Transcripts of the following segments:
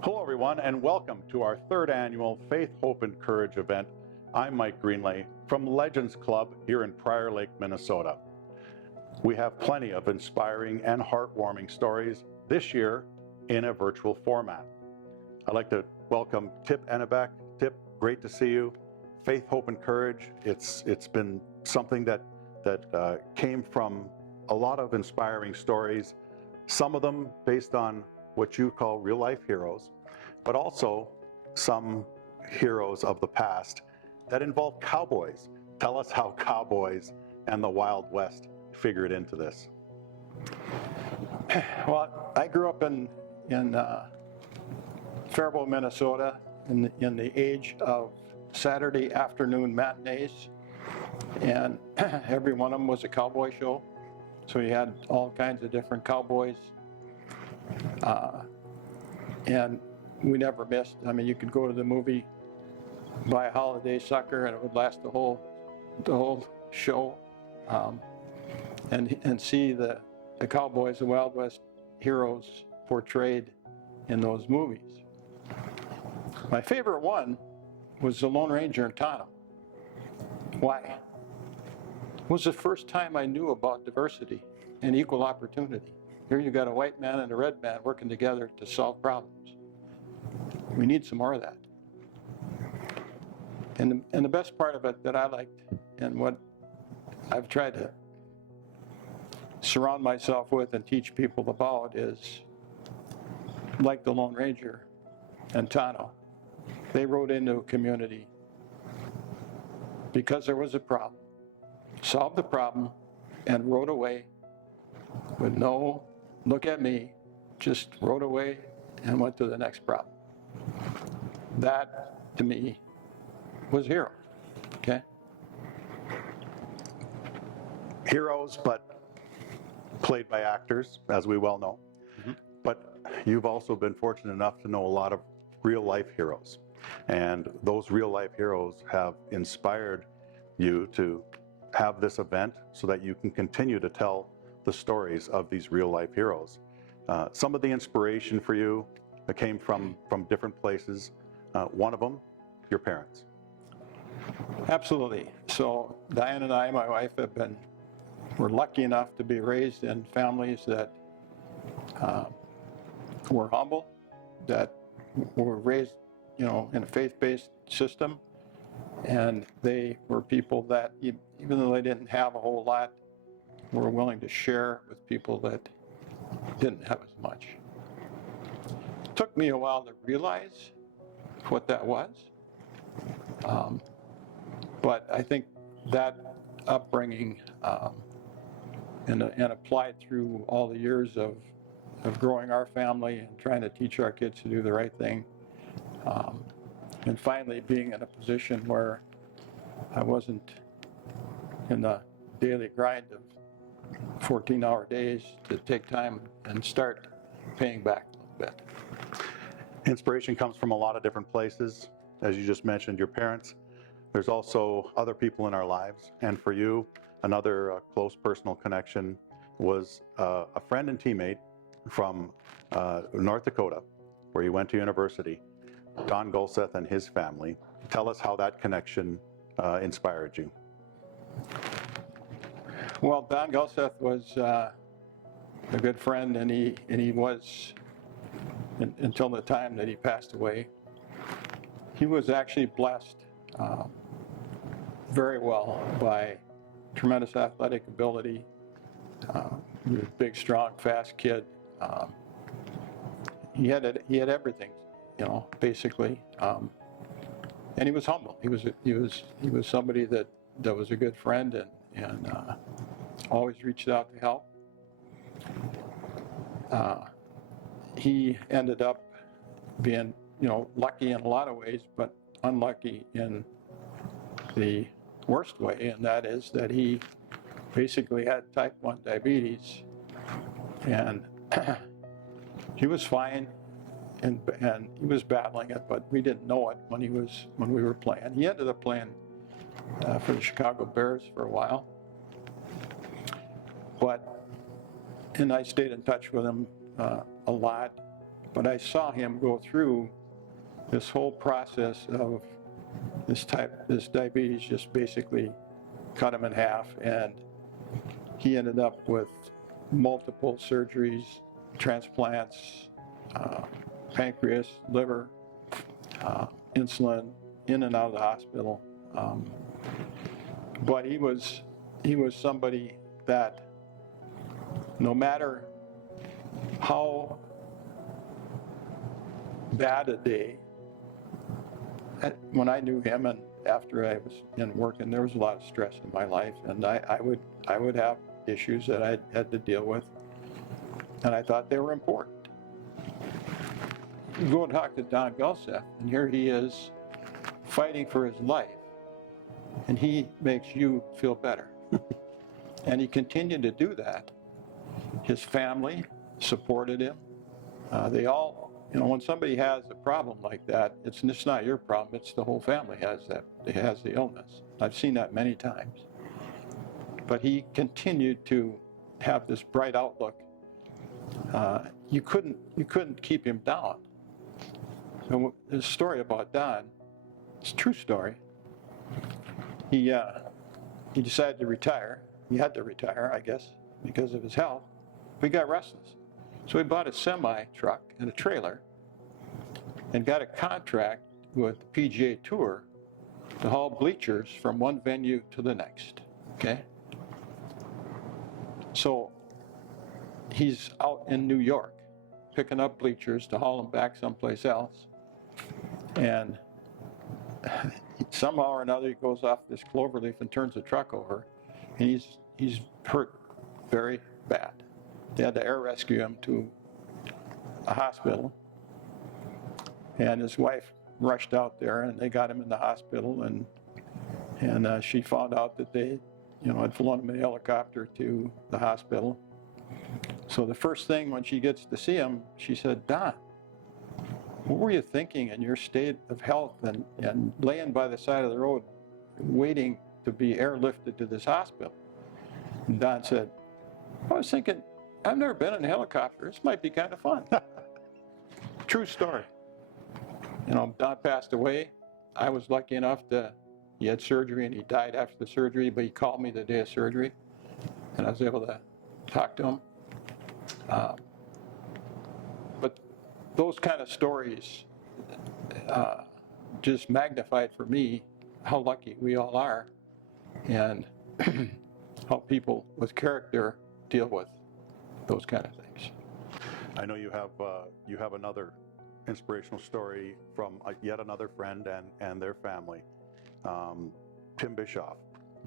Hello everyone, and welcome to our third annual Faith, Hope, and Courage event. I'm Mike Greenlay from Legends Club here in Prior Lake, Minnesota. We have plenty of inspiring and heartwarming stories this year in a virtual format. I'd like to welcome Tip Enebak. Tip, great to see you. Faith, Hope, and Courage, it's been something that came from a lot of inspiring stories, some of them based on what you call real life heroes, but also some heroes of the past that involve cowboys. Tell us how cowboys and the Wild West figured into this. Well, I grew up in Faribault, Minnesota, in the age of Saturday afternoon matinees, and every one of them was a cowboy show. So you had all kinds of different cowboys. And we never missed. I mean, you could go to the movie, buy a holiday sucker, and it would last the whole show, and see the cowboys, the Wild West heroes portrayed in those movies. My favorite one was the Lone Ranger in Tonto. Why? It was the first time I knew about diversity and equal opportunity. Here you got a white man and a red man working together to solve problems. We need some more of that. And the best part of it that I liked, and what I've tried to surround myself with and teach people about, is like the Lone Ranger and Tonto. They rode into a community because there was a problem, solved the problem, and rode away with no look at me, just rode away and went to the next problem. That, to me, was hero, okay? Heroes, but played by actors, as we well know. Mm-hmm. But you've also been fortunate enough to know a lot of real-life heroes. And those real-life heroes have inspired you to have this event so that you can continue to tell the stories of these real-life heroes. Some of the inspiration for you came from different places. One of them, your parents. Absolutely. So Diane and I, my wife, were lucky enough to be raised in families that were humble, that were raised, in a faith-based system, and they were people that, even though they didn't have a whole lot, were willing to share with people that didn't have as much. It took me a while to realize what that was, but I think that upbringing and applied through all the years of growing our family and trying to teach our kids to do the right thing, and finally being in a position where I wasn't in the daily grind of 14-hour days, to take time and start paying back a little bit. Inspiration comes from a lot of different places. As you just mentioned, your parents. There's also other people in our lives. And for you, another close personal connection was a friend and teammate from North Dakota, where you went to university, Don Gulseth and his family. Tell us how that connection inspired you. Well, Don Gulseth was a good friend, and he was, until the time that he passed away, he was actually blessed very well by tremendous athletic ability. He was a big, strong, fast kid. He had everything, basically, and he was humble. He was somebody that was a good friend and always reached out to help. He ended up being, lucky in a lot of ways, but unlucky in the worst way, and that is that he basically had type 1 diabetes, and he was fine, and he was battling it, but we didn't know it when we were playing. He ended up playing for the Chicago Bears for a while, and I stayed in touch with him a lot, but I saw him go through this whole process of this diabetes just basically cut him in half, and he ended up with multiple surgeries, transplants, pancreas, liver, insulin, in and out of the hospital. But he was somebody that no matter how bad a day, when I knew him and after I was in working, there was a lot of stress in my life, and I would have issues that I had to deal with, and I thought they were important. You go and talk to Don Gulseth, and here he is fighting for his life, and he makes you feel better. And he continued to do that. His family supported him. They all, when somebody has a problem like that, it's not your problem, it's the whole family has the illness. I've seen that many times. But he continued to have this bright outlook. You couldn't keep him down. So there's a story about Don. It's a true story. He decided to retire. He had to retire, I guess, because of his health. But he got restless. So he bought a semi-truck and a trailer and got a contract with the PGA Tour to haul bleachers from one venue to the next, okay? So he's out in New York picking up bleachers to haul them back someplace else. And somehow or another he goes off this cloverleaf and turns the truck over, and he's hurt very bad. They had to air rescue him to a hospital, and his wife rushed out there, and they got him in the hospital, and she found out that they, had flown him in a helicopter to the hospital. So the first thing when she gets to see him, she said, "Don, what were you thinking in your state of health and laying by the side of the road waiting to be airlifted to this hospital?" And Don said, "I was thinking, I've never been in a helicopter. This might be kind of fun." True story. Don passed away. I was lucky enough he had surgery and he died after the surgery, but he called me the day of surgery and I was able to talk to him. But those kind of stories just magnified for me how lucky we all are and how people with character deal with those kind of things. I know you have another inspirational story from yet another friend and their family, Tim Bischoff.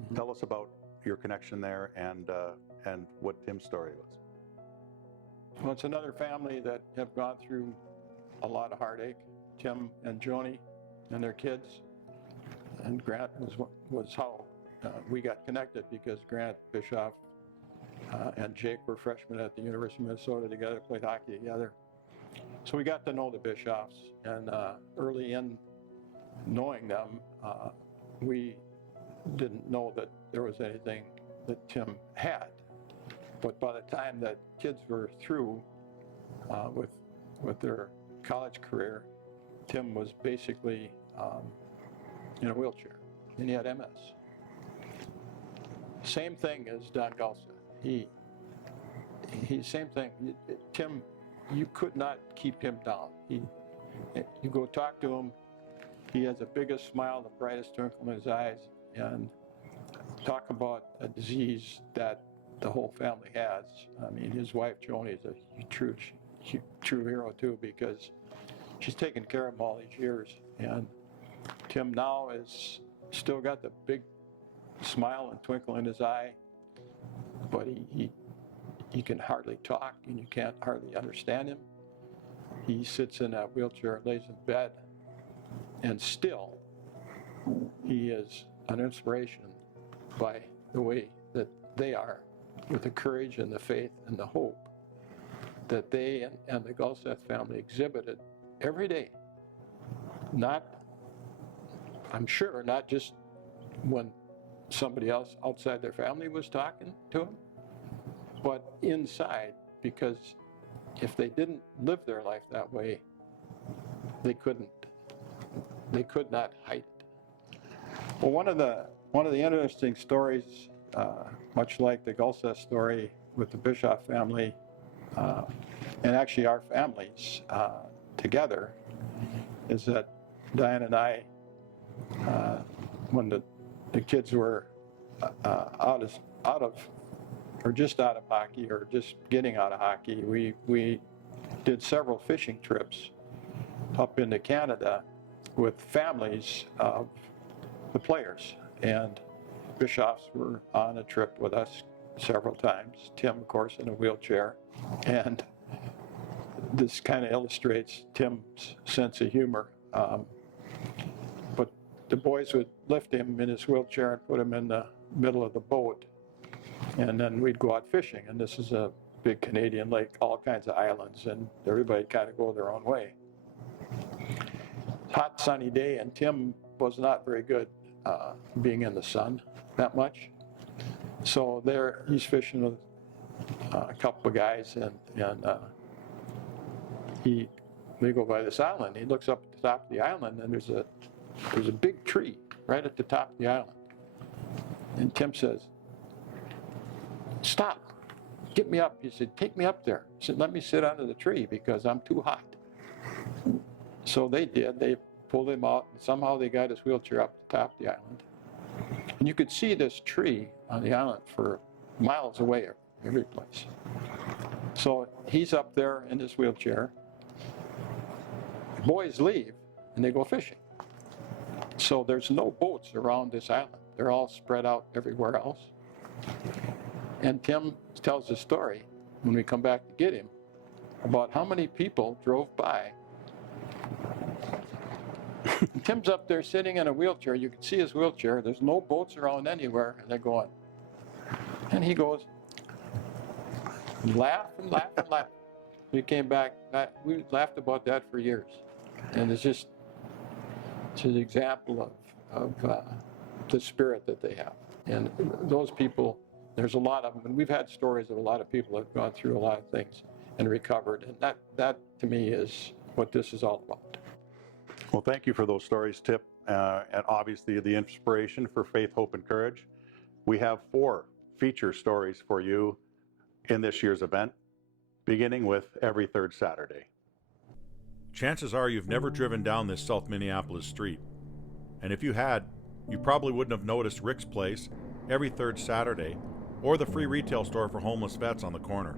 Mm-hmm. Tell us about your connection there and what Tim's story was. Well, it's another family that have gone through a lot of heartache. Tim and Joni and their kids, and Grant was how we got connected, because Grant Bischoff and Jake were freshmen at the University of Minnesota together, played hockey together. So we got to know the Bischoffs, and early in knowing them, we didn't know that there was anything that Tim had. But by the time that kids were through with their college career, Tim was basically in a wheelchair, and he had MS. Same thing as Don Gulseth. He same thing. Tim, you could not keep him down. You go talk to him, he has the biggest smile, the brightest twinkle in his eyes, and talk about a disease that the whole family has. I mean, his wife Joni is a true hero too, because she's taken care of him all these years. And Tim now is still got the big smile and twinkle in his eye, but he can hardly talk, and you can't hardly understand him. He sits in a wheelchair, lays in bed, and still he is an inspiration by the way that they are, with the courage and the faith and the hope that they and the Gulseth family exhibited every day. I'm sure not just when somebody else outside their family was talking to him, but inside, because if they didn't live their life that way, they could not hide it. Well, one of the interesting stories, much like the Gulseth story with the Bischoff family, and actually our families together, is that Diane and I, when the kids were out of or just out of hockey or just getting out of hockey, we did several fishing trips up into Canada with families of the players. And Bischoffs were on a trip with us several times. Tim, of course, in a wheelchair. And this kind of illustrates Tim's sense of humor. But the boys would lift him in his wheelchair and put him in the middle of the boat. And then we'd go out fishing. And this is a big Canadian lake, all kinds of islands, and everybody kind of go their own way. Hot, sunny day, and Tim was not very good being in the sun that much. So there, he's fishing with a couple of guys, and they go by this island. He looks up at the top of the island, and there's a big tree right at the top of the island. And Tim says, "Stop, get me up." He said, "Take me up there." He said, "Let me sit under the tree because I'm too hot." So they did. They pulled him out, and somehow they got his wheelchair up the top of the island. And you could see this tree on the island for miles away every place. So he's up there in his wheelchair. The boys leave, and they go fishing. So there's no boats around this island. They're all spread out everywhere else. And Tim tells a story when we come back to get him about how many people drove by. Tim's up there sitting in a wheelchair. You can see his wheelchair. There's no boats around anywhere, and they're going. And he goes, laugh and laugh and laugh. We came back. We laughed about that for years. And it's an example of the spirit that they have. And those people, there's a lot of them, and we've had stories of a lot of people that have gone through a lot of things and recovered, and that to me is what this is all about. Well, thank you for those stories, Tip, and obviously the inspiration for Faith, Hope, and Courage. We have 4 feature stories for you in this year's event, beginning with every third Saturday. Chances are you've never driven down this South Minneapolis street, and if you had, you probably wouldn't have noticed Rick's Place every third Saturday, or the free retail store for homeless vets on the corner.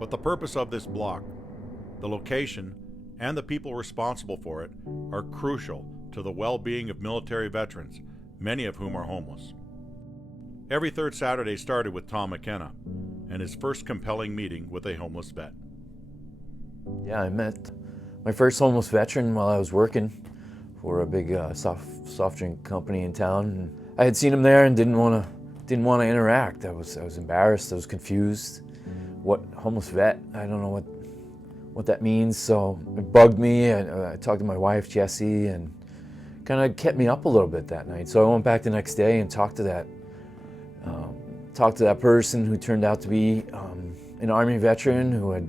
But the purpose of this block, the location, and the people responsible for it are crucial to the well-being of military veterans, many of whom are homeless. Every third Saturday started with Tom McKenna and his first compelling meeting with a homeless vet. Yeah, I met my first homeless veteran while I was working for a big soft drink company in town. And I had seen him there and didn't want to interact. I was embarrassed. I was confused. What homeless vet? I don't know what that means. So it bugged me. I talked to my wife Jessie, and kind of kept me up a little bit that night. So I went back the next day and talked to that person who turned out to be an Army veteran who had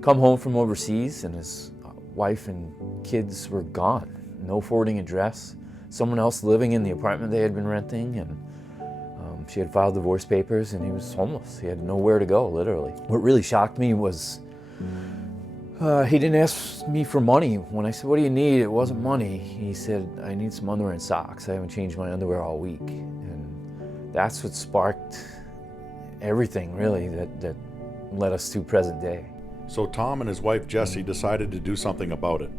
come home from overseas, and his wife and kids were gone. No forwarding address. Someone else living in the apartment they had been renting, and she had filed divorce papers, and he was homeless. He had nowhere to go, literally. What really shocked me was he didn't ask me for money. When I said, "What do you need?" It wasn't money. He said, "I need some underwear and socks. I haven't changed my underwear all week." And that's what sparked everything, really, that led us to present day. So Tom and his wife Jessie decided to do something about it.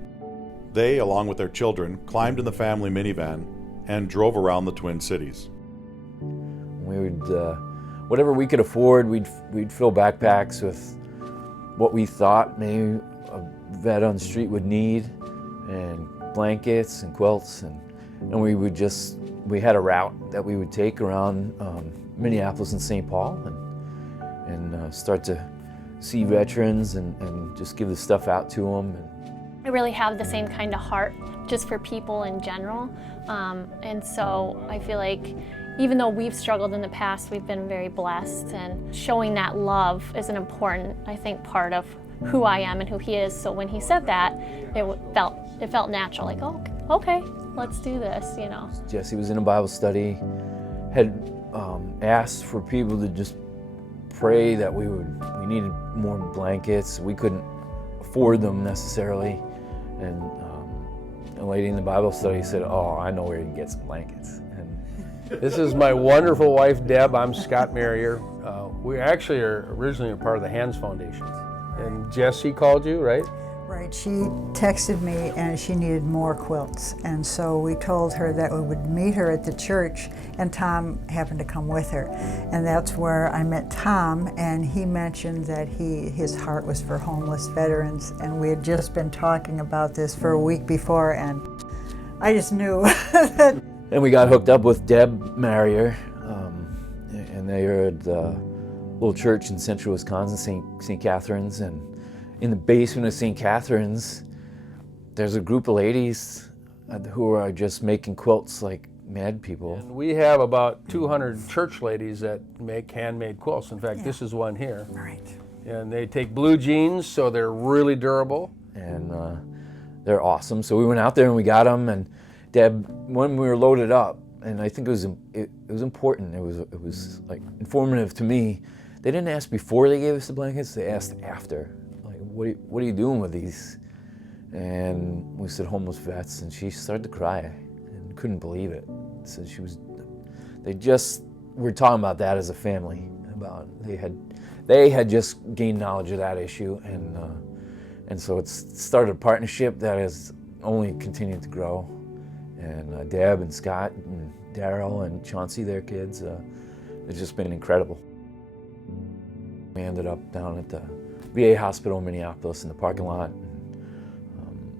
They, along with their children, climbed in the family minivan and drove around the Twin Cities. We would, whatever we could afford, we'd fill backpacks with what we thought maybe a vet on the street would need, and blankets and quilts, and we had a route that we would take around Minneapolis and St. Paul, and start to see veterans and just give the stuff out to them. I really have the same kind of heart just for people in general, and so I feel like even though we've struggled in the past, we've been very blessed, and showing that love is an important, I think, part of who I am and who he is. So when he said that, it felt natural, like, oh, okay, let's do this, you know. Jesse was in a Bible study, had asked for people to just pray that we needed more blankets. We couldn't afford them necessarily. And a lady in the Bible study said, oh, I know where you can get some blankets. And this is my wonderful wife, Deb. I'm Scott Marrier. We actually are originally a part of the Hands Foundation. And Jesse called you, right? Right, she texted me and she needed more quilts, and so we told her that we would meet her at the church, and Tom happened to come with her. And that's where I met Tom, and he mentioned that his heart was for homeless veterans, and we had just been talking about this for a week before, and I just knew that. And we got hooked up with Deb Marrier, and they are at a little church in central Wisconsin, St. Catherine's, and in the basement of St. Catherine's, there's a group of ladies who are just making quilts like mad people. And we have about 200 church ladies that make handmade quilts. In fact, this is one here. Right. And they take blue jeans, so they're really durable. And they're awesome. So we went out there and we got them. And Deb, when we were loaded up, and I think it was important. It was like informative to me. They didn't ask before they gave us the blankets. They asked after. What are you doing with these? And we said homeless vets, and she started to cry and couldn't believe it. So we were talking about that as a family, about they had just gained knowledge of that issue, and so it's started a partnership that has only continued to grow. And Deb and Scott and Daryl and Chauncey, their kids, it's just been incredible. We ended up down at the VA hospital in Minneapolis in the parking lot,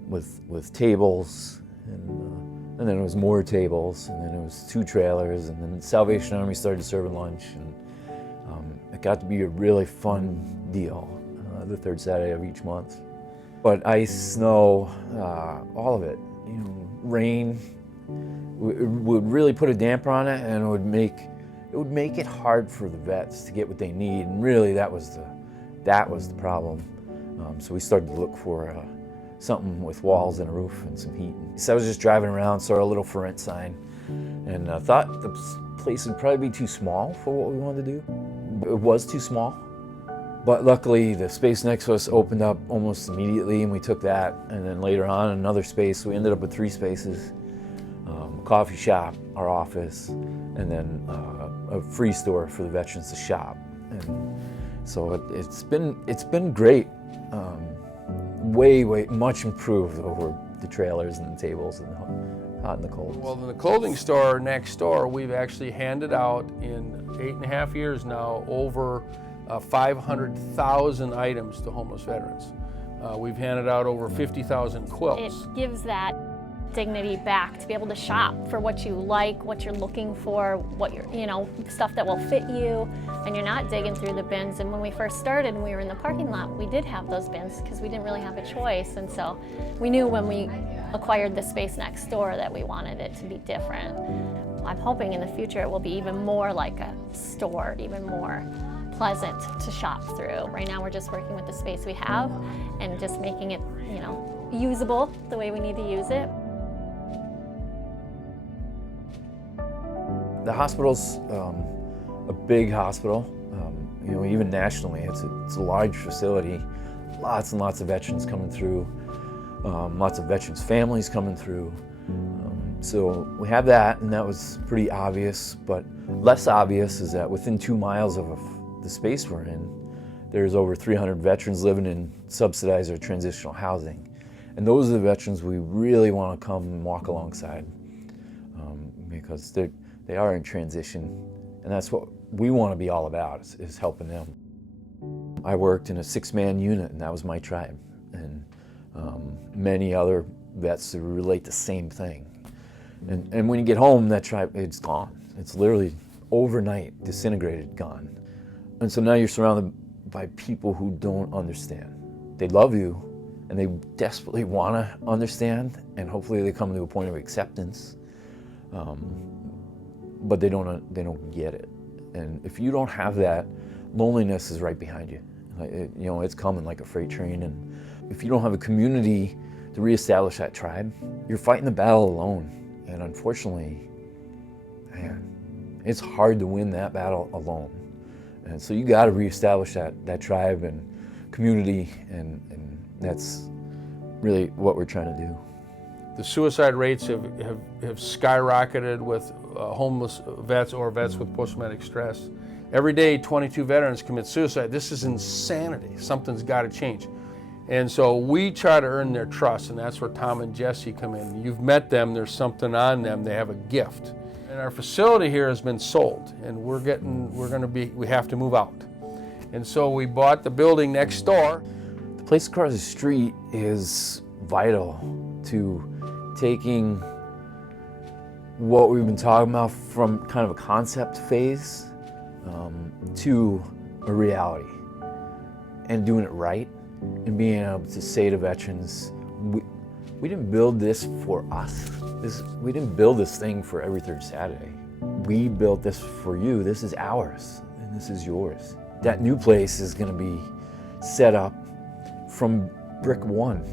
with tables, and then it was more tables, and then it was 2 trailers, and then Salvation Army started serving lunch, and it got to be a really fun deal, the 3rd Saturday of each month. But ice, snow, all of it, rain, would really put a damper on it, and it would make it hard for the vets to get what they need, and really that was the problem. So we started to look for something with walls and a roof and some heat. So I was just driving around, saw a little for rent sign, and thought the place would probably be too small for what we wanted to do. It was too small, but luckily the space next to us opened up almost immediately, and we took that, and then later on another space. So we ended up with 3 spaces, a coffee shop, our office, and then a free store for the veterans to shop. And so it's been great, way much improved over the trailers and the tables and the hot and the cold. Well, in the clothing store next door, we've actually handed out in 8.5 years now over 500,000 items to homeless veterans. We've handed out over 50,000 quilts. It gives that dignity back to be able to shop for what you like, what you're looking for, what you're, stuff that will fit you, and you're not digging through the bins. And when we first started and we were in the parking lot, we did have those bins because we didn't really have a choice. And so we knew when we acquired the space next door that we wanted it to be different. I'm hoping in the future it will be even more like a store, even more pleasant to shop through. Right now we're just working with the space we have and just making it, usable the way we need to use it. The hospital's a big hospital, even nationally. It's a large facility, lots and lots of veterans coming through, lots of veterans' families coming through. So we have that, and that was pretty obvious, but less obvious is that within 2 miles of the space we're in, there's over 300 veterans living in subsidized or transitional housing. And those are the veterans we really want to come and walk alongside, because they are in transition, and that's what we want to be all about, is helping them. I worked in a 6-man unit, and that was my tribe, and many other vets who relate the same thing. And when you get home, that tribe, it's gone. It's literally overnight, disintegrated, gone. And so now you're surrounded by people who don't understand. They love you, and they desperately want to understand, and hopefully they come to a point of acceptance. But they don't get it. And if you don't have that, loneliness is right behind you. It's coming like a freight train, and if you don't have a community to reestablish that tribe, you're fighting the battle alone. And unfortunately, man, it's hard to win that battle alone. And so you got to reestablish that tribe and community, and that's really what we're trying to do. The suicide rates have skyrocketed with homeless vets or vets with post-traumatic stress. Every day, 22 veterans commit suicide. This is insanity. Something's got to change. And so we try to earn their trust, and that's where Tom and Jesse come in. You've met them, there's something on them, they have a gift. And our facility here has been sold, and we have to move out. And so we bought the building next door. The place across the street is vital to taking what we've been talking about from kind of a concept phase to a reality, and doing it right, and being able to say to veterans, we didn't build this for us. We didn't build this thing for every third Saturday. We built this for you. This is ours, and this is yours. That new place is going to be set up from brick one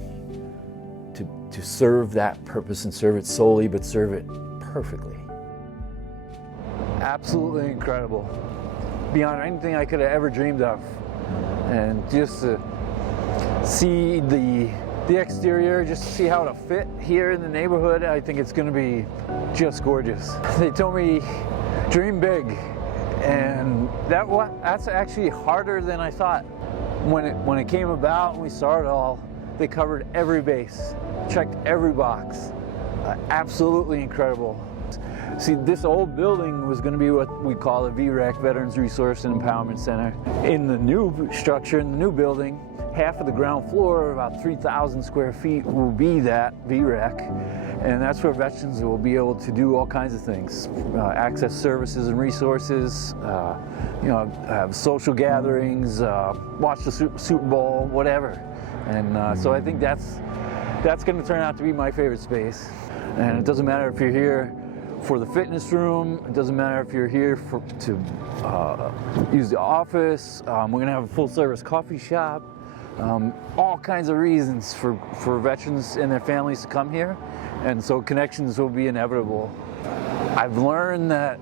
to serve that purpose, and serve it solely, but serve it perfectly. Absolutely incredible. Beyond anything I could have ever dreamed of. And just to see the exterior, just to see how it'll fit here in the neighborhood, I think it's going to be just gorgeous. They told me, dream big. And that's actually harder than I thought. When it came about and we started all, they covered every base, checked every box. Absolutely incredible. See, this old building was going to be what we call a VEAP, Veterans Resource and Empowerment Center. In the new structure, in the new building, half of the ground floor, about 3,000 square feet, will be that VEAP. And that's where veterans will be able to do all kinds of things, access services and resources, have social gatherings, watch the Super Bowl, whatever. And so I think that's going to turn out to be my favorite space. And it doesn't matter if you're here for the fitness room, it doesn't matter if you're here to use the office. We're going to have a full-service coffee shop. All kinds of reasons for veterans and their families to come here, and so connections will be inevitable. I've learned that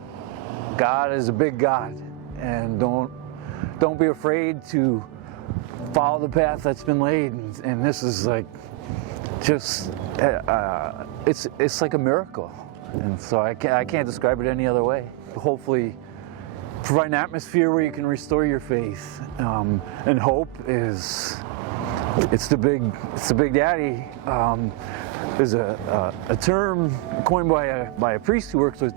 God is a big God, and don't be afraid to follow the path that's been laid. And this is like just it's like a miracle, and so I can't describe it any other way. Hopefully provide an atmosphere where you can restore your faith, and hope is the big daddy. There's a term coined by a priest who works with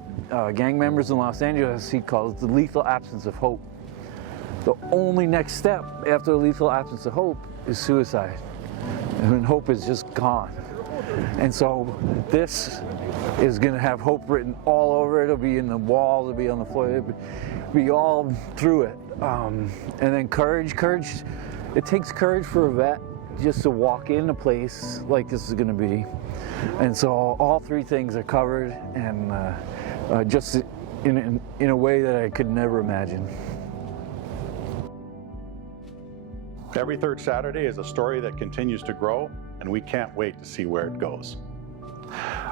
gang members in Los Angeles. He calls it the lethal absence of hope. The only next step after the lethal absence of hope is suicide, and when hope is just gone. And so this is going to have hope written all over it. It'll be in the walls, it'll be on the floor, it'll be all through it. And then courage. It takes courage for a vet just to walk in a place like this is going to be. And so all three things are covered, and just in a way that I could never imagine. Every third Saturday is a story that continues to grow, and we can't wait to see where it goes.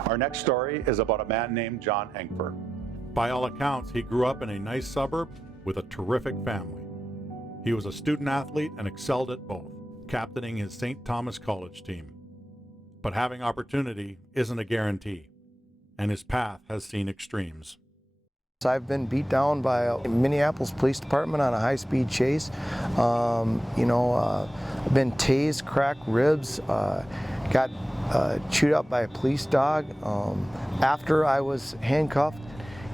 Our next story is about a man named John Engfer. By all accounts, he grew up in a nice suburb with a terrific family. He was a student athlete and excelled at both, captaining his St. Thomas College team. But having opportunity isn't a guarantee, and his path has seen extremes. I've been beat down by a Minneapolis Police Department on a high-speed chase. I've been tased, cracked ribs, got chewed up by a police dog after I was handcuffed.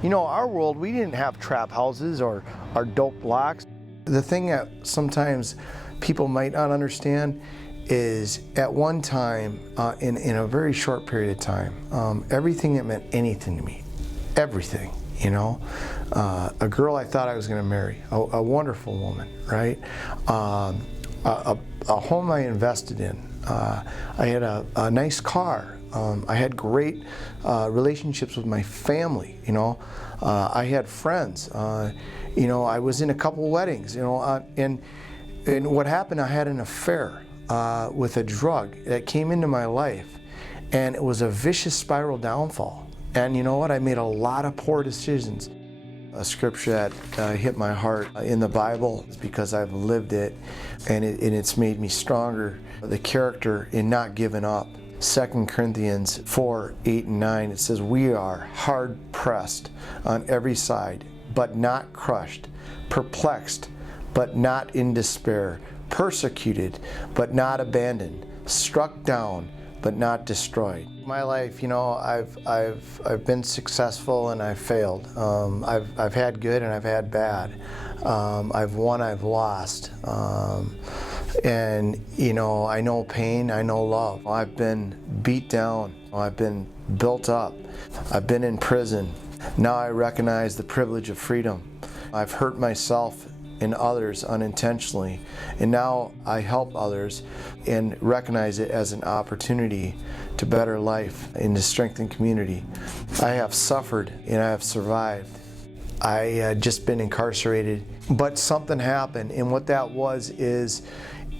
You know, our world, we didn't have trap houses or dope blocks. The thing that sometimes people might not understand is at one time, in a very short period of time, everything that meant anything to me, everything. You know, a girl I thought I was going to marry, a wonderful woman, right? A home I invested in. I had a nice car. I had great relationships with my family. You know, I had friends. I was in a couple weddings. And And what happened, I had an affair with a drug that came into my life, and it was a vicious spiral downfall. And you know what? I made a lot of poor decisions. A scripture that hit my heart in the Bible is because I've lived it, and it's made me stronger. The character in not giving up. 2 Corinthians 4, 8, and 9, it says, "We are hard pressed on every side, but not crushed, perplexed, but not in despair, persecuted, but not abandoned, struck down, but not destroyed." My life, you know, I've been successful and I've failed. I've had good and I've had bad. I've won, I've lost. And you know, I know pain, I know love. I've been beat down, I've been built up, I've been in prison. Now I recognize the privilege of freedom. I've hurt myself and others unintentionally, and now I help others and recognize it as an opportunity to better life and to strengthen community. I have suffered and I have survived. I had just been incarcerated, but something happened, and what that was is,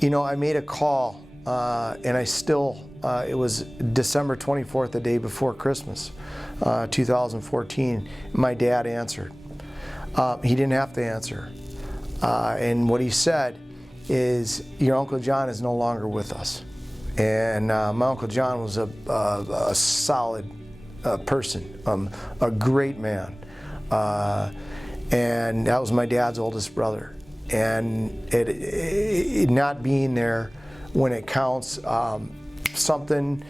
you know, I made a call, and I still, it was December 24th, the day before Christmas, 2014. My dad answered. He didn't have to answer. And what he said is, "Your Uncle John is no longer with us." And my Uncle John was a solid person, a great man. And that was my dad's oldest brother. And it not being there when it counts, something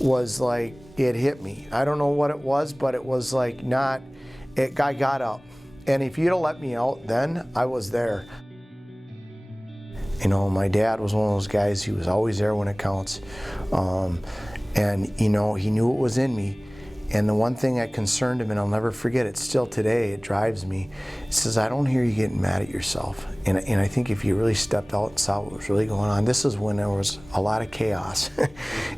was like, it hit me. I don't know what it was, but it was like I got up. And if you'd have let me out then, I was there. You know, my dad was one of those guys, he was always there when it counts. And you know, he knew what was in me. And the one thing that concerned him, and I'll never forget it, still today, it drives me. He says, "I don't hear you getting mad at yourself." And I think if you really stepped out and saw what was really going on, this is when there was a lot of chaos.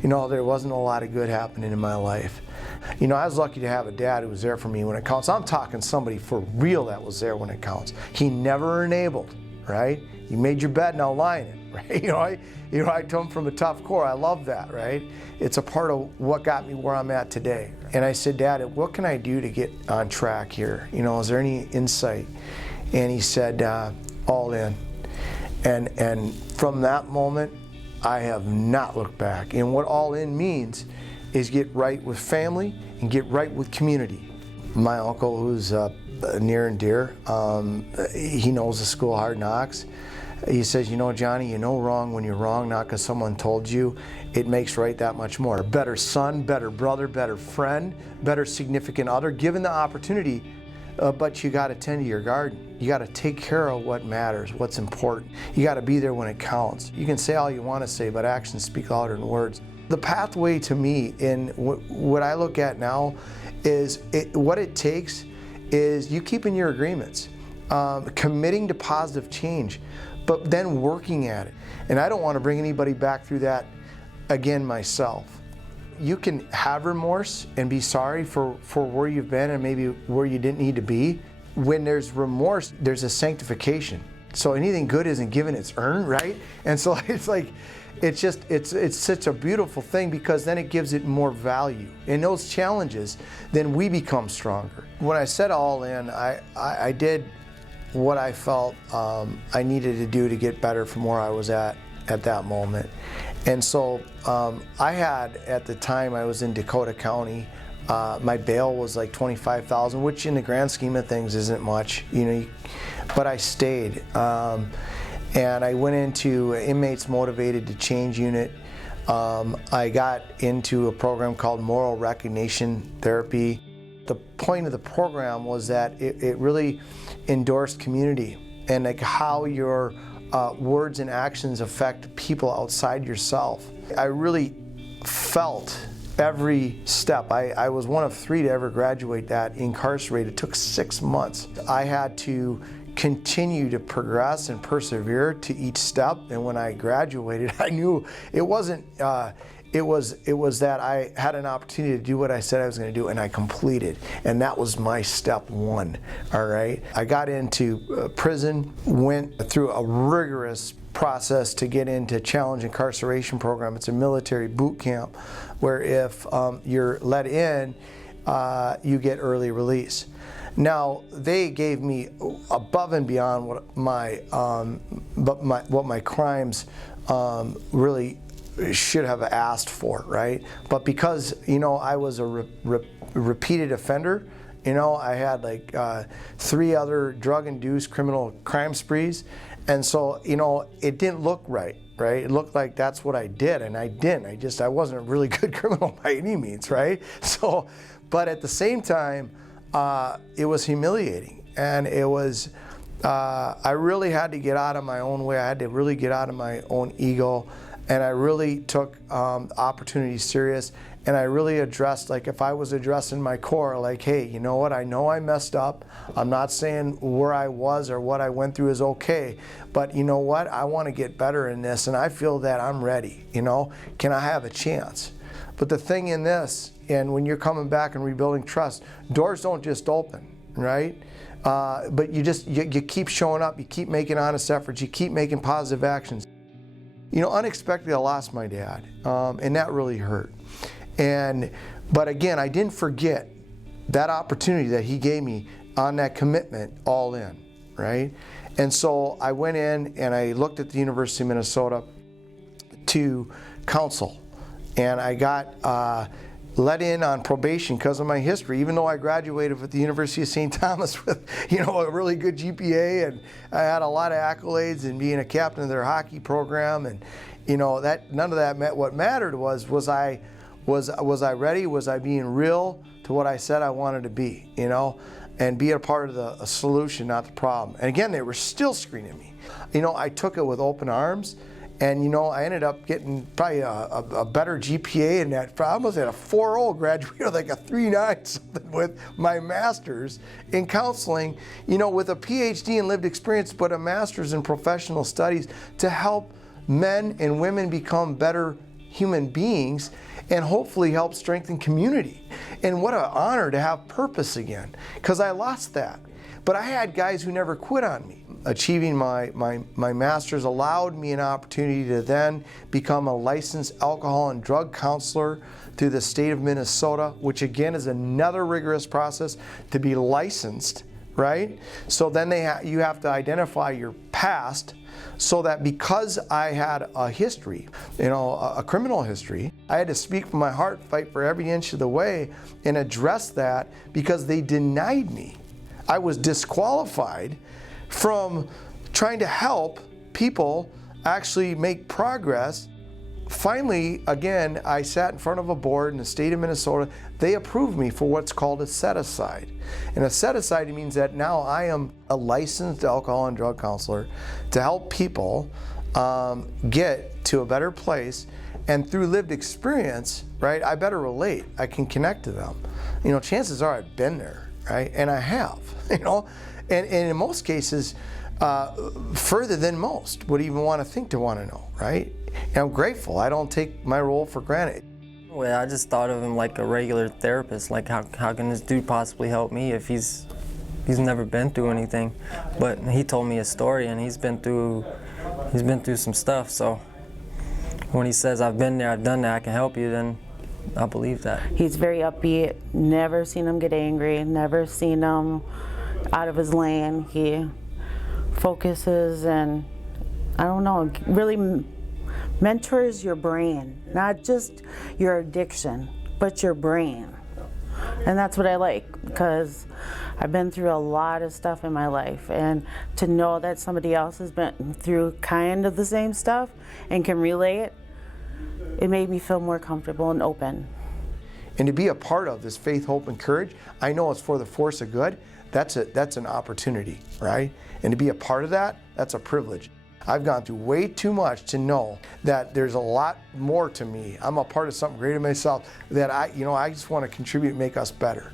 You know, there wasn't a lot of good happening in my life. You know, I was lucky to have a dad who was there for me when it counts. I'm talking somebody for real that was there when it counts. He never enabled, right? You made your bed, now lie in it, right? I come from a tough core. I love that, right? It's a part of what got me where I'm at today. And I said, "Dad, what can I do to get on track here? You know, is there any insight?" And he said, "All in." And from that moment, I have not looked back. And what all in means is get right with family and get right with community. My uncle, who's near and dear, he knows the school Hard Knocks. He says, "You know, Johnny, you know wrong when you're wrong, not because someone told you. It makes right that much more. Better son, better brother, better friend, better significant other, given the opportunity, but you got to tend to your garden. You got to take care of what matters, what's important. You got to be there when it counts. You can say all you want to say, but actions speak louder than words." The pathway to me, in what I look at now, is what it takes is you keeping your agreements, committing to positive change, but then working at it. And I don't want to bring anybody back through that again myself. You can have remorse and be sorry for where you've been and maybe where you didn't need to be. When there's remorse, there's a sanctification. So anything good isn't given, it's earned, right? And so it's like, it's such a beautiful thing, because then it gives it more value. In those challenges, then we become stronger. When I said all in, I did what I felt I needed to do to get better from where I was at that moment. And so I had, at the time I was in Dakota County, my bail was like $25,000, which in the grand scheme of things isn't much, you know, but I stayed. And I went into Inmates Motivated to Change unit. I got into a program called Moral Recognition Therapy. The point of the program was that it really endorsed community and like how your words and actions affect people outside yourself. I really felt every step. I was one of 3 to ever graduate that incarcerated. It took 6 months. I had to continue to progress and persevere to each step, and when I graduated, I knew it wasn't it was that I had an opportunity to do what I said I was going to do, and I completed, and that was my step one. All right, I got into prison, went through a rigorous process to get into challenge incarceration program. It's a military boot camp where if you're let in, you get early release. Now they gave me above and beyond what my crimes really should have asked for, right? But because I was a repeated offender, I had like 3 other drug-induced criminal crime sprees, and so it didn't look right. Right? It looked like that's what I did, and I didn't. I wasn't a really good criminal by any means, right? So, but at the same time, it was humiliating, and it was, I really had to get out of my own way. I had to really get out of my own ego, and I really took opportunities serious, and I really addressed, like if I was addressing my core, like, hey, you know what, I know I messed up. I'm not saying where I was or what I went through is okay, but you know what, I want to get better in this, and I feel that I'm ready, can I have a chance? But the thing in this, and when you're coming back and rebuilding trust, doors don't just open, right? But you keep showing up, you keep making honest efforts, you keep making positive actions. Unexpectedly I lost my dad, and that really hurt. But again, I didn't forget that opportunity that he gave me on that commitment all in, right? And so I went in and I looked at the University of Minnesota to counsel, and I got let in on probation because of my history, even though I graduated at the University of St. Thomas with, a really good GPA, and I had a lot of accolades and being a captain of their hockey program, and that none of that meant. What mattered was I ready? Was I being real to what I said I wanted to be, and be a part of the solution, not the problem. And again, they were still screening me. I took it with open arms, and I ended up getting probably a better GPA in that. I almost had a 4.0, graduated like a 3.9 something with my master's in counseling, with a PhD in lived experience, but a master's in professional studies to help men and women become better human beings and hopefully help strengthen community. And what an honor to have purpose again, because I lost that. But I had guys who never quit on me. Achieving my master's allowed me an opportunity to then become a licensed alcohol and drug counselor through the state of Minnesota, which again is another rigorous process to be licensed, right? So then you have to identify your past, so that because I had a history, a criminal history, I had to speak from my heart, fight for every inch of the way, and address that because they denied me. I was disqualified from trying to help people actually make progress. Finally, again, I sat in front of a board in the state of Minnesota. They approved me for what's called a set-aside. And a set-aside means that now I am a licensed alcohol and drug counselor to help people get to a better place. And through lived experience, right, I better relate. I can connect to them. Chances are I've been there, right? And I have, and in most cases, further than most would even want to know, right? And I'm grateful. I don't take my role for granted. Well, I just thought of him like a regular therapist. Like, how can this dude possibly help me if he's never been through anything? But he told me a story, and he's been through some stuff. So when he says, I've been there, I've done that, I can help you, then I believe that. He's very upbeat. Never seen him get angry. Never seen him out of his lane. He focuses and, I don't know, really mentors your brain, not just your addiction, but your brain. And that's what I like, because I've been through a lot of stuff in my life, and to know that somebody else has been through kind of the same stuff and can relay it, it made me feel more comfortable and open. And to be a part of this faith, hope, and courage, I know it's for the force of good. That's an opportunity, right? And to be a part of that, that's a privilege. I've gone through way too much to know that there's a lot more to me. I'm a part of something greater than myself that I just want to contribute and make us better.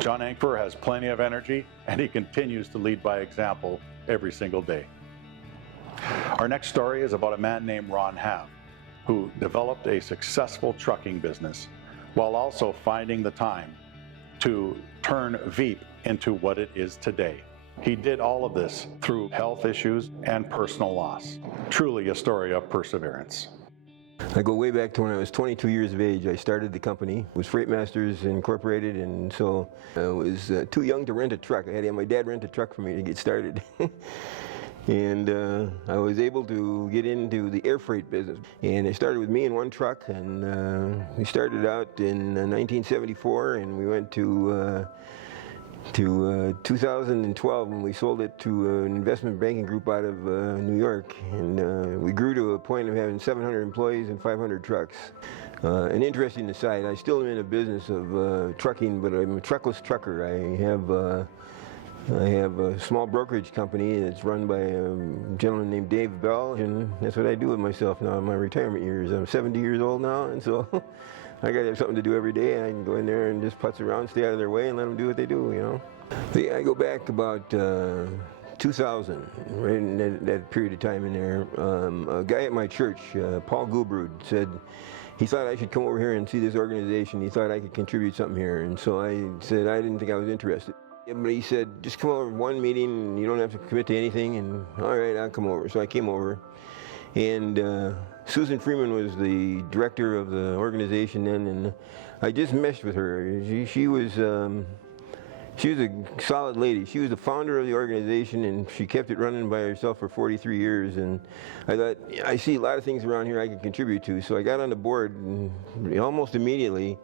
John Engfer has plenty of energy, and he continues to lead by example every single day. Our next story is about a man named Ron Hav, who developed a successful trucking business while also finding the time to turn VEAP into what it is today. He did all of this through health issues and personal loss. Truly a story of perseverance. I go way back to when I was 22 years of age. I started the company. It was Freight Masters Incorporated, and so I was too young to rent a truck. I had to have my dad rent a truck for me to get started. And I was able to get into the air freight business. And it started with me in one truck, and we started out in 1974, and we went to 2012 when we sold it to an investment banking group out of New York, and we grew to a point of having 700 employees and 500 trucks. An interesting aside, I still am in a business of trucking, but I'm a truckless trucker. I have a small brokerage company that's run by a gentleman named Dave Bell, and that's what I do with myself now in my retirement years. I'm 70 years old now, and so I gotta have something to do every day, and I can go in there and just putz around, stay out of their way, and let them do what they do, you know. I go back about 2000, right in that period of time in there. A guy at my church, Paul Gubrud, said he thought I should come over here and see this organization. He thought I could contribute something here, and so I said I didn't think I was interested. But he said, just come over to one meeting, and you don't have to commit to anything, and all right, I'll come over. So I came over, and Susan Freeman was the director of the organization then, and I just meshed with her. She was a solid lady. She was the founder of the organization, and she kept it running by herself for 43 years. And I thought, I see a lot of things around here I could contribute to. So I got on the board, and almost immediately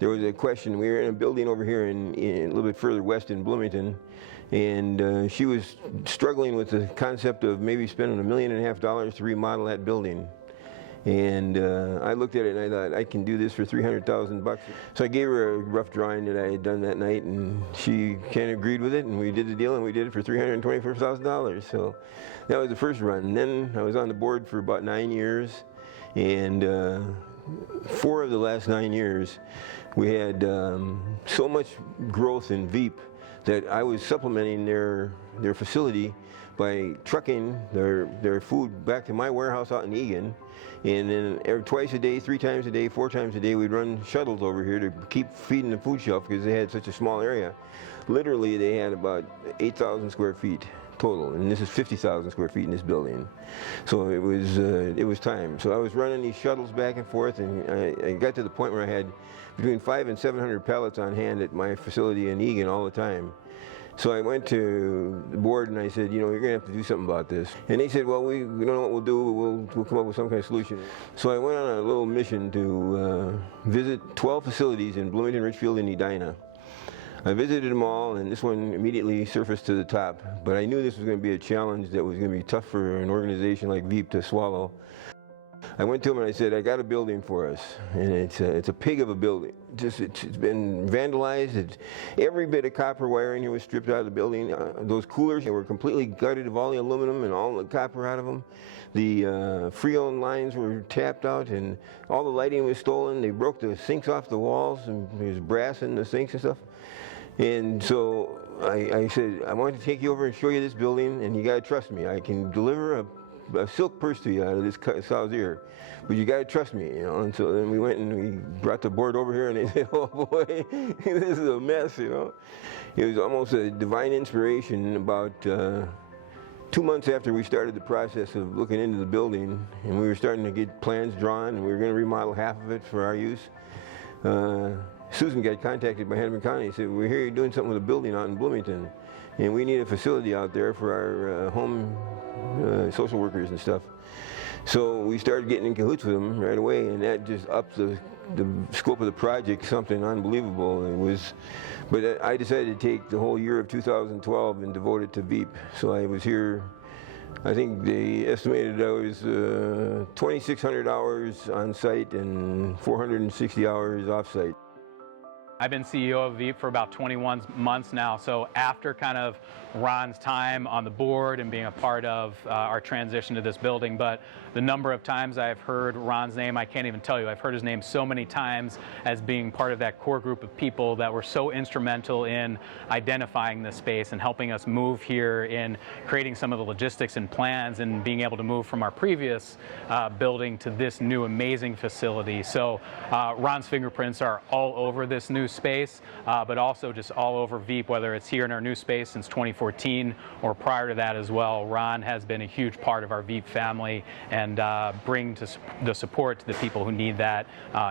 there was a question. We were in a building over here in a little bit further west in Bloomington, and she was struggling with the concept of maybe spending $1.5 million to remodel that building. And I looked at it and I thought, I can do this for $300,000. So I gave her a rough drawing that I had done that night, and she kind of agreed with it, and we did the deal, and we did it for $324,000. So that was the first run. And then I was on the board for about 9 years, and 4 of the last 9 years, we had so much growth in VEAP that I was supplementing their facility by trucking their food back to my warehouse out in Egan. And then twice a day, 3 times a day, 4 times a day, we'd run shuttles over here to keep feeding the food shelf because they had such a small area. Literally, they had about 8,000 square feet total, and this is 50,000 square feet in this building. So it was time. So I was running these shuttles back and forth, and I got to the point where I had between 500 and 700 pallets on hand at my facility in Egan all the time. So I went to the board and I said, you know, you're going to have to do something about this. And they said, well, we don't know what we'll do. We'll come up with some kind of solution. So I went on a little mission to visit 12 facilities in Bloomington, Richfield, and Edina. I visited them all, and this one immediately surfaced to the top. But I knew this was going to be a challenge that was going to be tough for an organization like VEAP to swallow. I went to him and I said, I got a building for us, and it's a pig of a building. It's been vandalized. Every bit of copper wiring here was stripped out of the building. Those coolers were completely gutted of all the aluminum and all the copper out of them. The Freon lines were tapped out, and all the lighting was stolen. They broke the sinks off the walls, and there was brass in the sinks and stuff. And so I said, I want to take you over and show you this building, and you got to trust me. I can deliver a silk purse to you out of this sow's ear, but you got to trust me, you know. And so then we went and we brought the board over here, and they said, oh boy, this is a mess, you know. It was almost a divine inspiration. About 2 months after we started the process of looking into the building, and we were starting to get plans drawn, and we were going to remodel half of it for our use, Susan got contacted by Hennepin County and said, we're here doing something with a building out in Bloomington, and we need a facility out there for our home social workers and stuff. So we started getting in cahoots with them right away, and that just upped the scope of the project, something unbelievable. But I decided to take the whole year of 2012 and devote it to VEAP. So I was here, I think they estimated I was 2,600 hours on site and 460 hours off site. I've been CEO of VEAP for about 21 months now, so after kind of Ron's time on the board and being a part of our transition to this building, but the number of times I've heard Ron's name, I can't even tell you. I've heard his name so many times as being part of that core group of people that were so instrumental in identifying this space and helping us move here, in creating some of the logistics and plans, and being able to move from our previous building to this new amazing facility. So Ron's fingerprints are all over this new space, but also just all over VEAP, whether it's here in our new space since 2014 or prior to that as well. Ron has been a huge part of our VEAP family and bring the support to the people who need that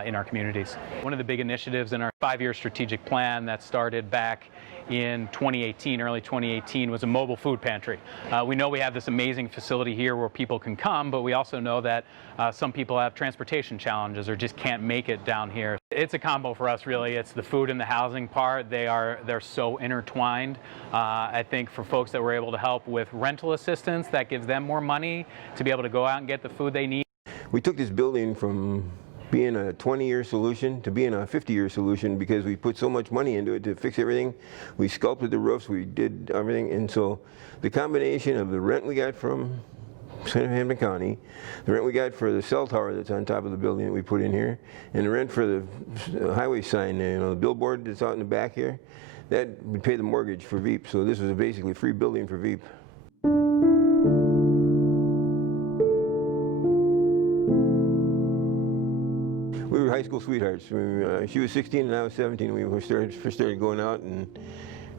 in our communities. One of the big initiatives in our 5-year strategic plan that started back in 2018, early 2018, was a mobile food pantry. We know we have this amazing facility here where people can come, but we also know that some people have transportation challenges or just can't make it down here. It's a combo for us, really. It's the food and the housing part. They're so intertwined. I think for folks that we're able to help with rental assistance, that gives them more money to be able to go out and get the food they need. We took this building from being a 20-year solution to being a 50-year solution because we put so much money into it to fix everything. We sculpted the roofs, we did everything, and so the combination of the rent we got from Hampton County, the rent we got for the cell tower that's on top of the building that we put in here, and the rent for the highway sign, the billboard that's out in the back here, that would pay the mortgage for VEAP. So this was basically a free building for VEAP. We were high school sweethearts. She was 16 and I was 17 when we first started going out, and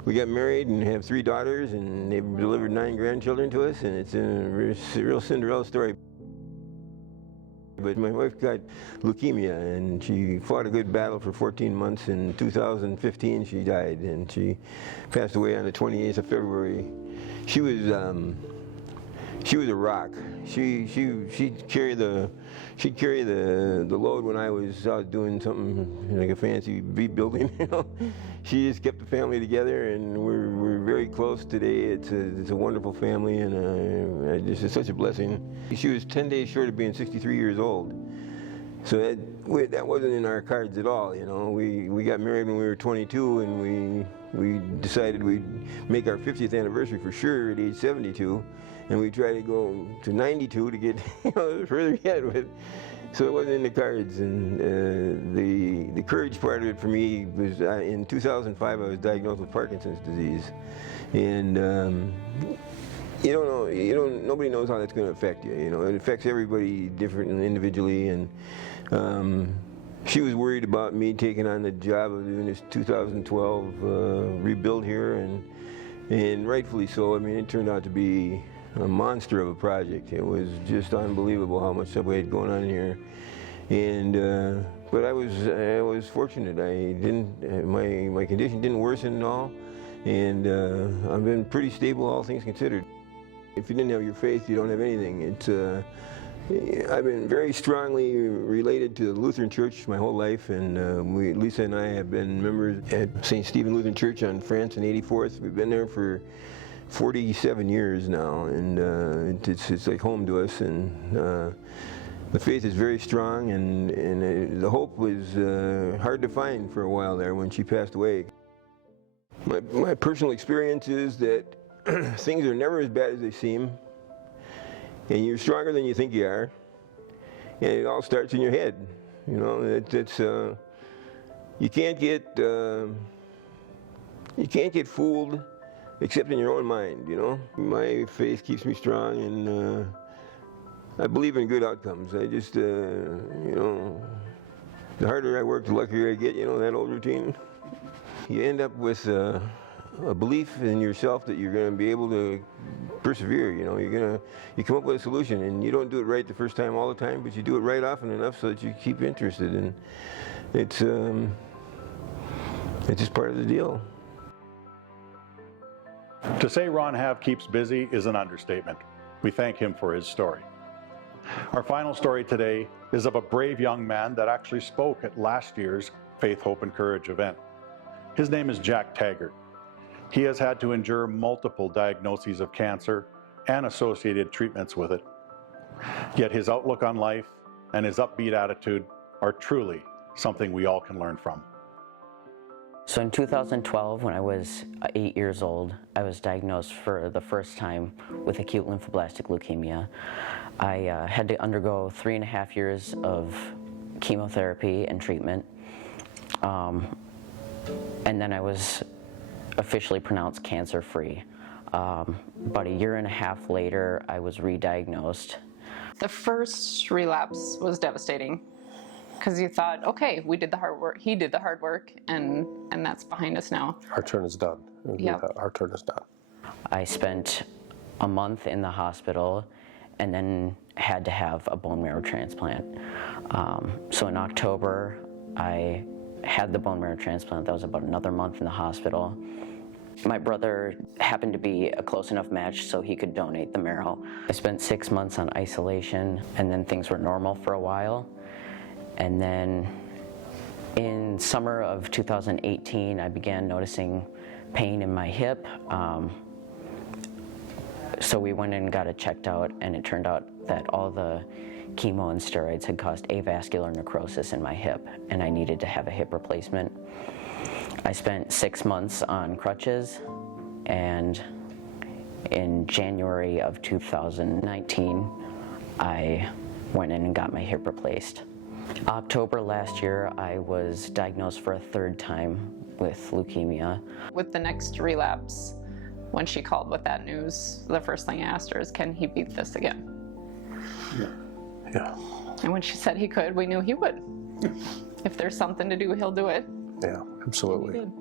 we got married and have 3 daughters, and they've delivered 9 grandchildren to us, and it's a real Cinderella story. But my wife got leukemia, and she fought a good battle for 14 months. In 2015, she died, and she passed away on the 28th of February. She was a rock. She'd carry the load when I was out doing something like a fancy VEAP building. She just kept the family together, and we're very close today. It's a wonderful family, and it's such a blessing. She was 10 days short of being 63 years old, so that wasn't in our cards at all. We got married when we were 22, and we decided we'd make our 50th anniversary for sure at age 72. And we tried to go to 92 to get further yet, but so it wasn't in the cards. And the courage part of it for me was in 2005 I was diagnosed with Parkinson's disease, and nobody knows how that's going to affect you. It affects everybody differently, individually, and she was worried about me taking on the job of doing this 2012 rebuild here, and rightfully so. I mean, it turned out to be a monster of a project. It was just unbelievable how much stuff we had going on here, and but I was fortunate. My condition didn't worsen at all, and I've been pretty stable, all things considered. If you didn't have your faith, you don't have anything. I've been very strongly related to the Lutheran Church my whole life, and Lisa and I have been members at St. Stephen Lutheran Church on France and 84th. We've been there for 47 years now, and it's like home to us, and the faith is very strong, and the hope was hard to find for a while there when she passed away. My personal experience is that things are never as bad as they seem, and you're stronger than you think you are, and it all starts in your head. You can't get fooled except in your own mind. My faith keeps me strong, and I believe in good outcomes. I just the harder I work, the luckier I get. That old routine. You end up with a belief in yourself that you're going to be able to persevere. You come up with a solution, and you don't do it right the first time all the time, but you do it right often enough so that you keep interested, and it's just part of the deal. To say Ron Have keeps busy is an understatement. We thank him for his story. Our final story today is of a brave young man that actually spoke at last year's Faith, Hope, and Courage event. His name is Jack Taggart. He has had to endure multiple diagnoses of cancer and associated treatments with it. Yet his outlook on life and his upbeat attitude are truly something we all can learn from. So in 2012, when I was 8 years old, I was diagnosed for the first time with acute lymphoblastic leukemia. I had to undergo 3.5 years of chemotherapy and treatment. And then I was officially pronounced cancer-free. About 1.5 years later, I was re-diagnosed. The first relapse was devastating because you thought, okay, we did the hard work, he did the hard work, and that's behind us now. Our turn is done. Yep. Our turn is done. I spent a month in the hospital and then had to have a bone marrow transplant. So in October, I had the bone marrow transplant. That was about another month in the hospital. My brother happened to be a close enough match so he could donate the marrow. I spent 6 months on isolation, and then things were normal for a while. And then in summer of 2018, I began noticing pain in my hip. So we went in and got it checked out, and it turned out that all the chemo and steroids had caused avascular necrosis in my hip, and I needed to have a hip replacement. I spent 6 months on crutches, and in January of 2019, I went in and got my hip replaced. October last year, I was diagnosed for a 3rd time with leukemia. With the next relapse, when she called with that news, the first thing I asked her is, can he beat this again? Yeah. And when she said he could, we knew he would. If there's something to do, he'll do it. Yeah, absolutely. He did.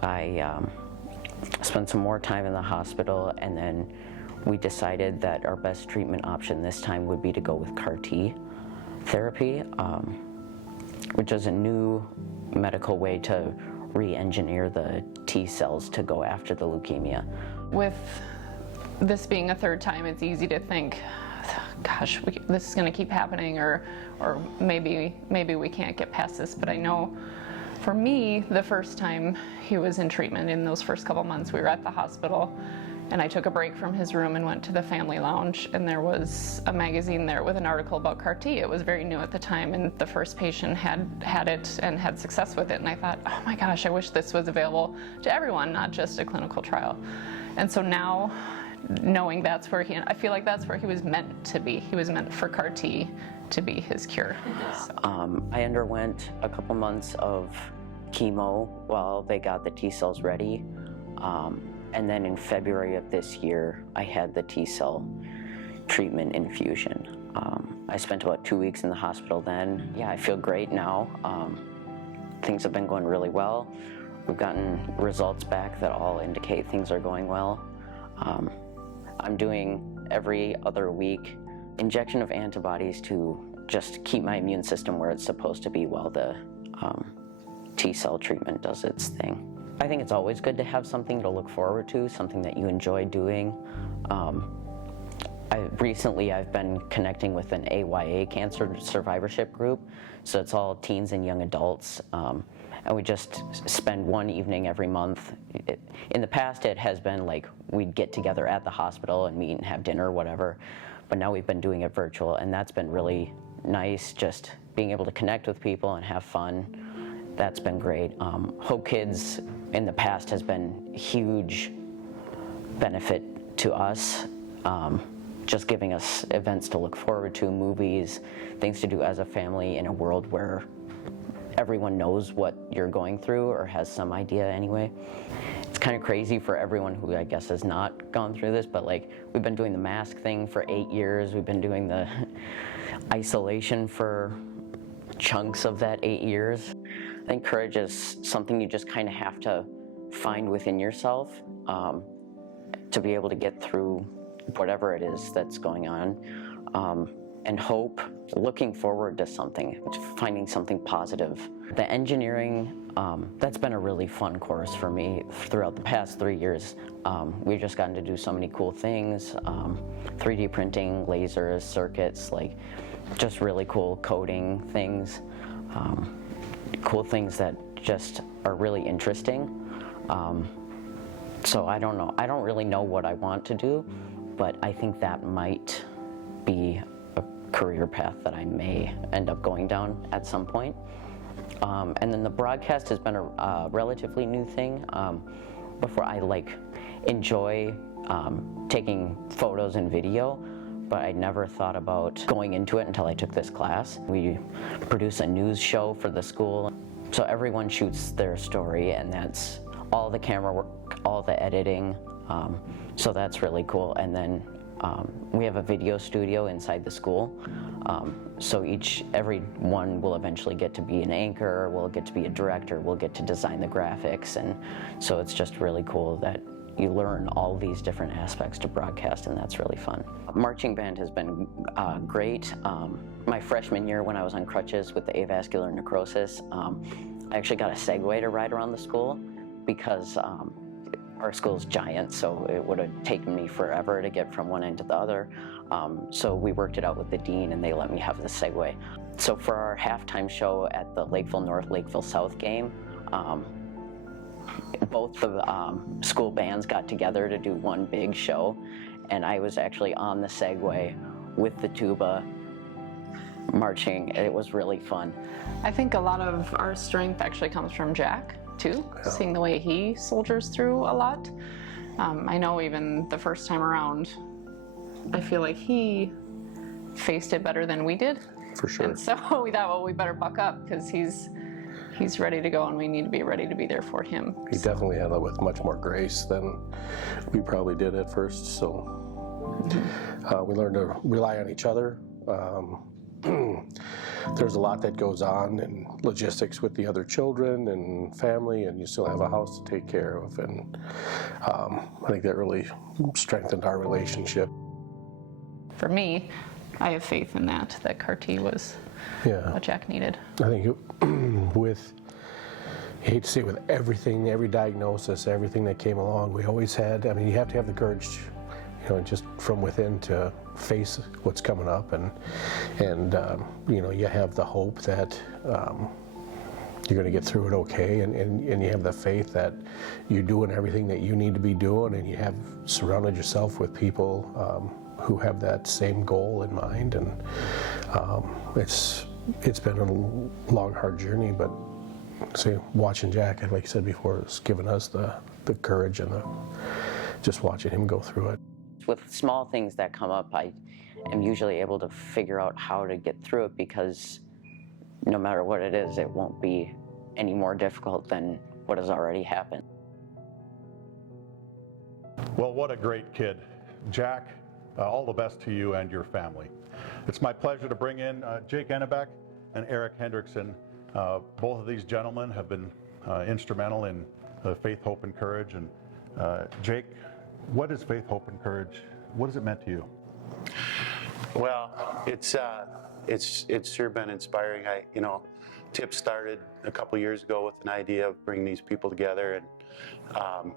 I spent some more time in the hospital, and then we decided that our best treatment option this time would be to go with CAR-T therapy, which is a new medical way to re-engineer the T cells to go after the leukemia. With this being a 3rd time, it's easy to think, gosh, this is going to keep happening, or maybe we can't get past this. But I know for me, the first time he was in treatment, in those first couple months, we were at the hospital, and I took a break from his room and went to the family lounge, and there was a magazine there with an article about CAR-T. It was very new at the time, and the first patient had it and had success with it, and I thought, oh my gosh, I wish this was available to everyone, not just a clinical trial. And so now, knowing that's where I feel like that's where he was meant to be. He was meant for CAR-T to be his cure. I underwent a couple months of chemo while they got the T cells ready. And then in February of this year, I had the T cell treatment infusion. I spent about 2 weeks in the hospital then. Yeah, I feel great now. Things have been going really well. We've gotten results back that all indicate things are going well. I'm doing every other week injection of antibodies to just keep my immune system where it's supposed to be while the T cell treatment does its thing. I think it's always good to have something to look forward to, something that you enjoy doing. Recently I've been connecting with an AYA cancer survivorship group, so it's all teens and young adults, and we just spend one evening every month. In the past it has been like we'd get together at the hospital and meet and have dinner or whatever, but now we've been doing it virtual, and that's been really nice, just being able to connect with people and have fun. That's been great. Hope Kids in the past has been a huge benefit to us, just giving us events to look forward to, movies, things to do as a family in a world where everyone knows what you're going through or has some idea anyway. It's kind of crazy for everyone who I guess has not gone through this, but like we've been doing the mask thing for 8 years, we've been doing the isolation for chunks of that 8 years. I think courage is something you just kind of have to find within yourself to be able to get through whatever it is that's going on. And hope, looking forward to something, finding something positive. The engineering, that's been a really fun course for me throughout the past 3 years. We've just gotten to do so many cool things, 3D printing, lasers, circuits, like just really cool coding things. Cool things that just are really interesting. So I don't know. I don't really know what I want to do, but I think that might be a career path that I may end up going down at some point. And then the broadcast has been a relatively new thing. Before I enjoy taking photos and video, but I never thought about going into it until I took this class. We produce a news show for the school, so everyone shoots their story, and that's all the camera work, all the editing, so that's really cool. And then we have a video studio inside the school, so everyone will eventually get to be an anchor, will get to be a director, will get to design the graphics, and so it's just really cool that you learn all these different aspects to broadcast, and that's really fun. Marching band has been great. My freshman year, when I was on crutches with the avascular necrosis, I actually got a Segway to ride around the school because our school's giant, so it would have taken me forever to get from one end to the other. So we worked it out with the dean, and they let me have the Segway. So for our halftime show at the Lakeville North, Lakeville South game, both the school bands got together to do one big show, and I was actually on the Segway with the tuba marching. It was really fun. I think a lot of our strength actually comes from Jack too, seeing the way he soldiers through a lot. I know even the first time around, I feel like he faced it better than we did. For sure. And so we thought, well, we better buck up because he's ready to go, and we need to be ready to be there for him. He definitely handled it with much more grace than we probably did at first. So we learned to rely on each other. There's a lot that goes on in logistics with the other children and family, and you still have a house to take care of. And I think that really strengthened our relationship. For me, I have faith in that CAR-T was what Jack needed. I think I hate to say with everything, every diagnosis, everything that came along, we always had, you have to have the courage, just from within to face what's coming up, and you have the hope that you're going to get through it okay, and you have the faith that you're doing everything that you need to be doing, and you have surrounded yourself with people who have that same goal in mind. And it's been a long, hard journey, but watching Jack, like I said before, has given us the courage and just watching him go through it. With small things that come up, I am usually able to figure out how to get through it, because no matter what it is, it won't be any more difficult than what has already happened. Well, what a great kid. Jack, all the best to you and your family. It's my pleasure to bring in Jake Enebak and Eric Hendrickson. Both of these gentlemen have been instrumental in Faith, Hope, and Courage. And Jake, what is Faith, Hope, and Courage? What has it meant to you? Well, it's sure been inspiring. TIP started a couple years ago with an idea of bringing these people together, and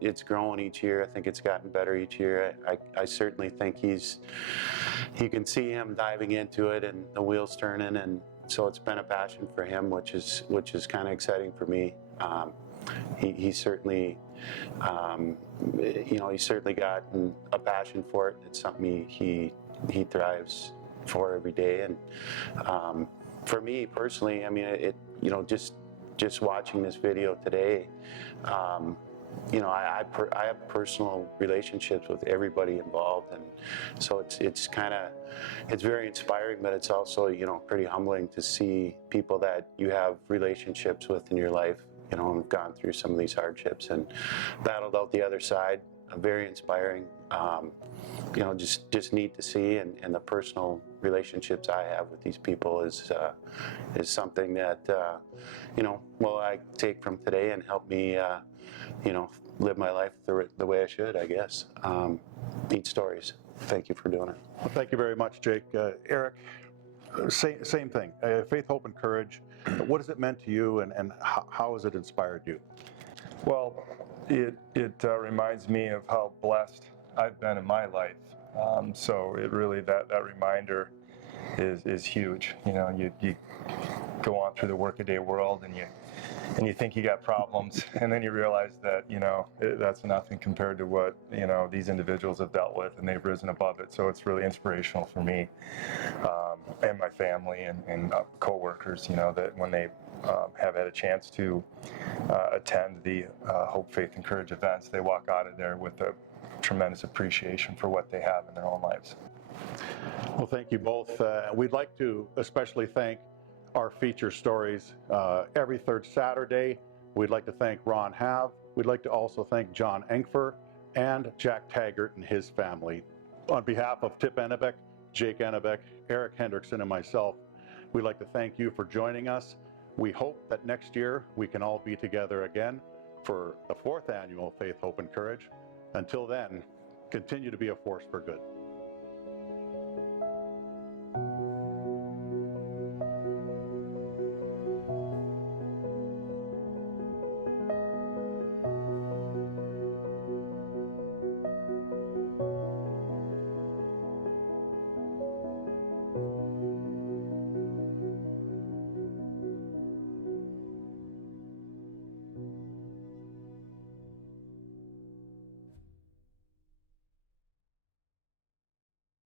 it's grown each year. I think it's gotten better each year. I certainly think you can see him diving into it and the wheels turning, and so it's been a passion for him, which is kind of exciting for me. He certainly, he's certainly got a passion for it. It's something he thrives for every day. And for me personally, just watching this video today, I have personal relationships with everybody involved, and so it's very inspiring, but it's also pretty humbling to see people that you have relationships with in your life, and have gone through some of these hardships and battled out the other side. Very inspiring. Just neat to see, and the personal relationships I have with these people is something that I take from today and help me live my life the way I should, I guess. Neat stories. Thank you for doing it. Well, thank you very much, Jake. Eric, same thing. Faith, Hope, and Courage. What has it meant to you, and how has it inspired you? Well, it reminds me of how blessed I've been in my life. So it really, that reminder is huge. You go on through the workaday world, and and you think you got problems, and then you realize that, you know, that's nothing compared to what, you know, these individuals have dealt with, and they've risen above it. So it's really inspirational for me and my family and co-workers, you know, that when they have had a chance to attend the Hope, Faith, and Courage events, they walk out of there with a tremendous appreciation for what they have in their own lives. Well, thank you both. We'd like to especially thank our feature stories every third Saturday. We'd like to thank Ron Have. We'd like to also thank John Engfer and Jack Taggart and his family. On behalf of Tip Enebak, Jake Enebak, Eric Hendrickson, and myself, we'd like to thank you for joining us. We hope that next year we can all be together again for the 4th annual Faith, Hope, and Courage. Until then, continue to be a force for good.